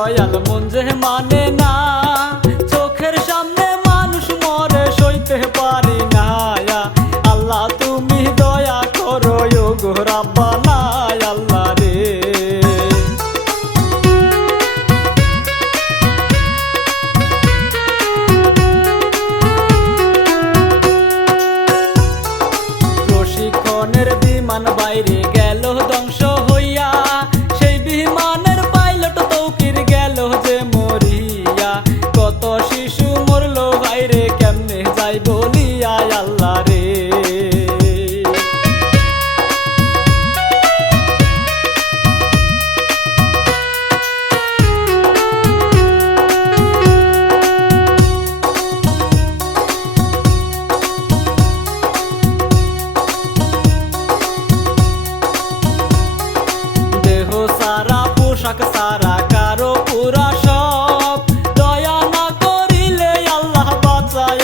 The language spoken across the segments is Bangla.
দয়াল মন যে মানে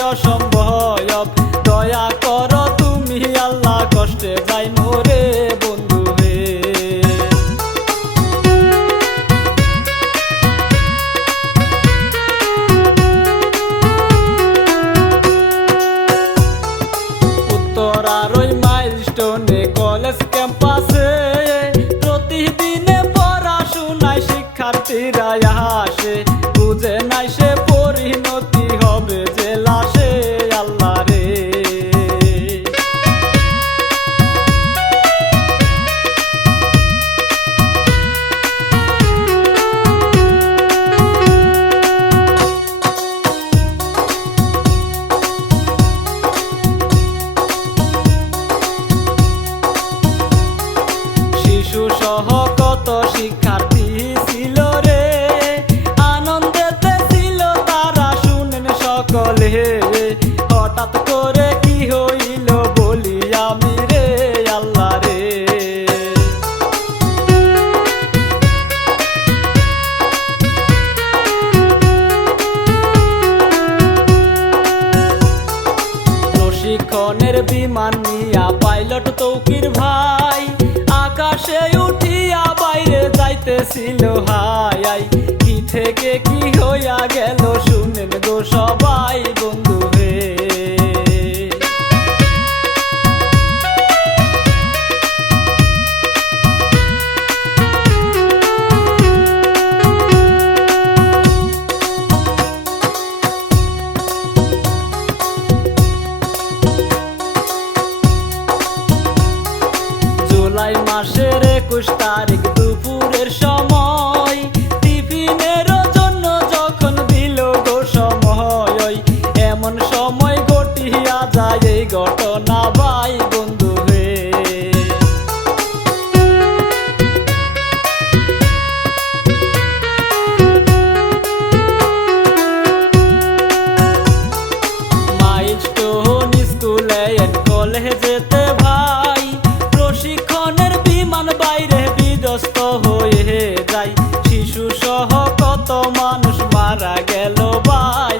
বাঁচায় অসম্ভব। দয়া করো তুমি, আল্লাহ কষ্টে যাই মোরে বন্ধু হে উত্তরার ওই মাইলস্টোনে কলেজ ক্যাম্পাসে প্রতিদিনে পড়াশোনায় শিক্ষার্থীরা আসে। বুঝে নাই সে পরিণতি হবে যে কত শিক্ষার্থী ছিল রে। আনন্দেতে ছিল তারা, শুনেন সকলে। হঠাৎ করে কি হইল বলি আমি রে, আল্লাহ রে। প্রশিক্ষণের বিমান নিয়া পাইলট তৌকির ভাই আকাশে উঠিয়া বাইরে যাইতেছিল হাই কি থেকে কি হইয়া গেল শুনেন গো সবাই। জুলাই মাসের একুশ তারিখ দুপুরের সময়। টিফিনের জন্য যখন দিল গো সময় এমন সময় ঘটিয়া যায় এই ঘটনা, ভাই বন্ধু হে মাইলস্টোন স্কুলে এন্ড কলেজেতে গেল ভাই